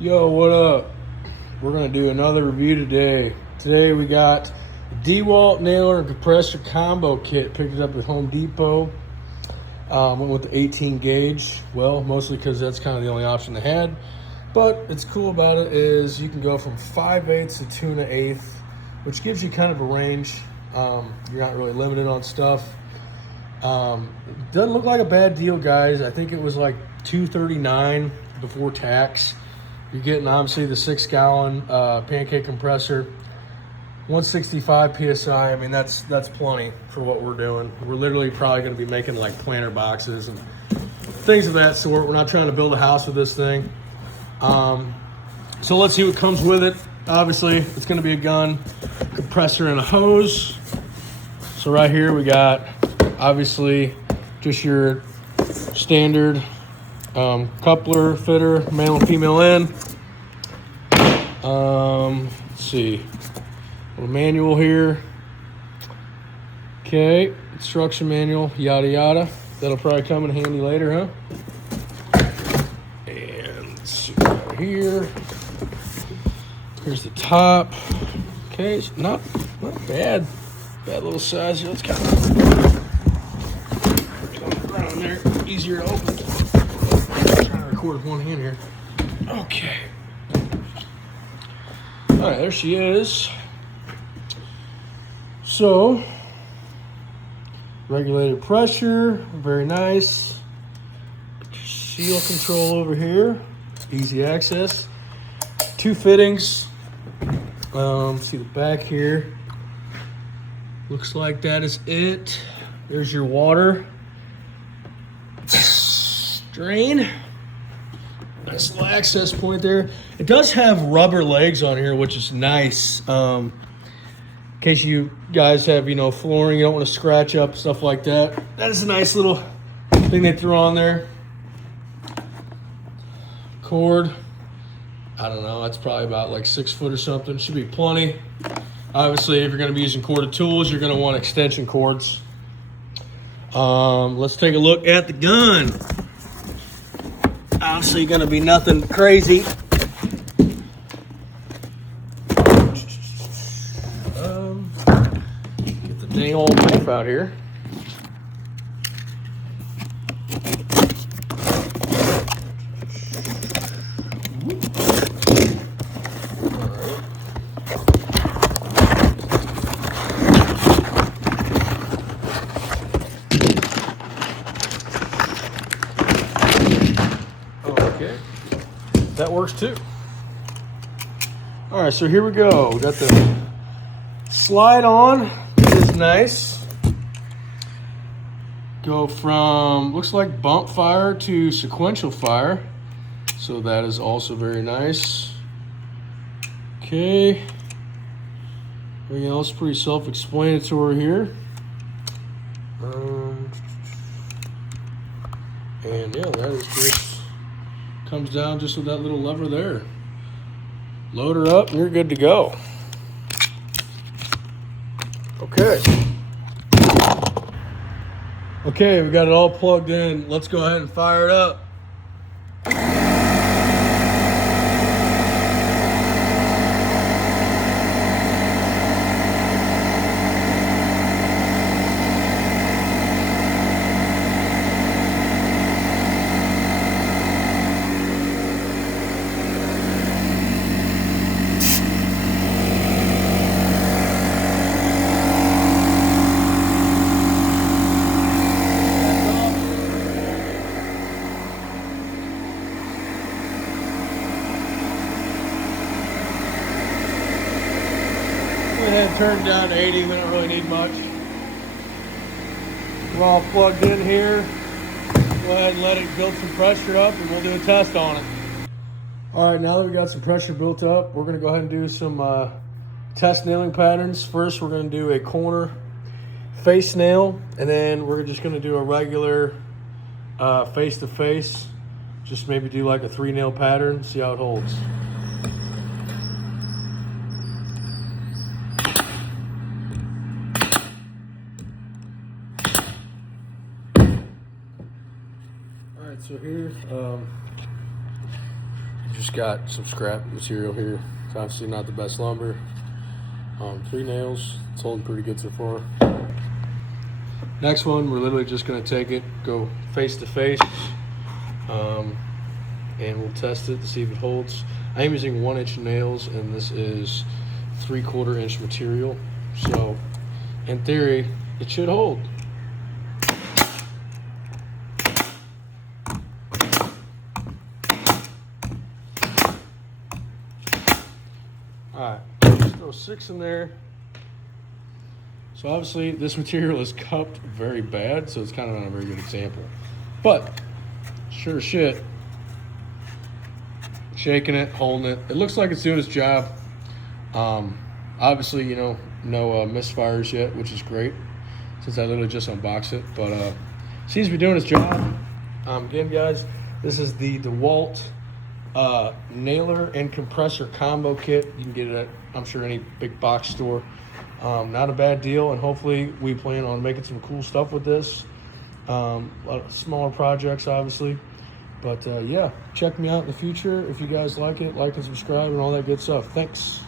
Yo, what up? We're gonna do another review today. Today we got the Dewalt nailer and compressor combo kit. Picked it up at Home Depot. Went with the 18 gauge. Well, mostly because that's kind of the only option they had. But it's cool about it is you can go from 5/8 to 2 1/8, which gives you kind of a range. You're not really limited on stuff. Doesn't look like a bad deal, guys. I think it was like $239 before tax. You're getting obviously the 6-gallon pancake compressor, 165 psi. I mean, that's plenty for what we're doing. We're literally probably going to be making like planter boxes and things of that sort. We're not trying to build a house with this thing. So let's see what comes with it. Obviously, it's going to be a gun, compressor, and a hose. So right here we got obviously just your standard coupler, fitter, male and female end. Let's see, a little manual here. Okay, instruction manual, yada yada. That'll probably come in handy later, huh? And let's see right here. Here's the top. Okay, it's not bad. Bad little size here. Let's kind of put it around there. Easier to open. I'm trying to record with one hand here. Okay. All right, there she is. So, regulated pressure, very nice. Seal control over here, easy access. 2 fittings. See the back here. Looks like that is it. There's your water drain. Nice little access point there. It does have rubber legs on here, which is nice. In case you guys have, flooring you don't want to scratch up, stuff like that. That is a nice little thing they threw on there. Cord. I don't know. That's probably about like 6 foot or something. Should be plenty. Obviously, if you're going to be using corded tools, you're going to want extension cords. Let's take a look at the gun. Obviously, going to be nothing crazy. Get the dang old knife out here. Okay, that works too. All right, so here we go. We got the slide on. This is nice. Go from, looks like bump fire to sequential fire. So that is also very nice. Okay. Everything else pretty self-explanatory here. And yeah, that is just, comes down just with that little lever there. Load her up and you're good to go. Okay. Okay, we got it all plugged in. Let's go ahead and fire it up. And turn down to 80, we don't really need much. We're all plugged in here. Go ahead and let it build some pressure up and we'll do a test on it. All right, now that we got some pressure built up, we're gonna go ahead and do some test nailing patterns. First, we're gonna do a corner face nail, and then we're just gonna do a regular face to face. Just maybe do like a 3-nail pattern, see how it holds. All right, so here, just got some scrap material here. It's obviously not the best lumber. 3 nails. It's holding pretty good so far. Next one, we're literally just going to take it, go face to face, and we'll test it to see if it holds. I am using 1-inch nails, and this is 3/4 inch material. So, in theory, it should hold. Alright, just throw 6 in there. So obviously this material is cupped very bad, so it's kind of not a very good example. But, sure as shit, shaking it, holding it. It looks like it's doing its job. Obviously, you know, no misfires yet, which is great, since I literally just unboxed it. But seems to be doing its job. Again, guys, this is the Dewalt nailer and compressor combo kit. You can get it at, I'm sure, any big box store. Not a bad deal, and hopefully we plan on making some cool stuff with this. A lot of smaller projects, obviously. But yeah, check me out in the future. If you guys like it, like and subscribe and all that good stuff. Thanks.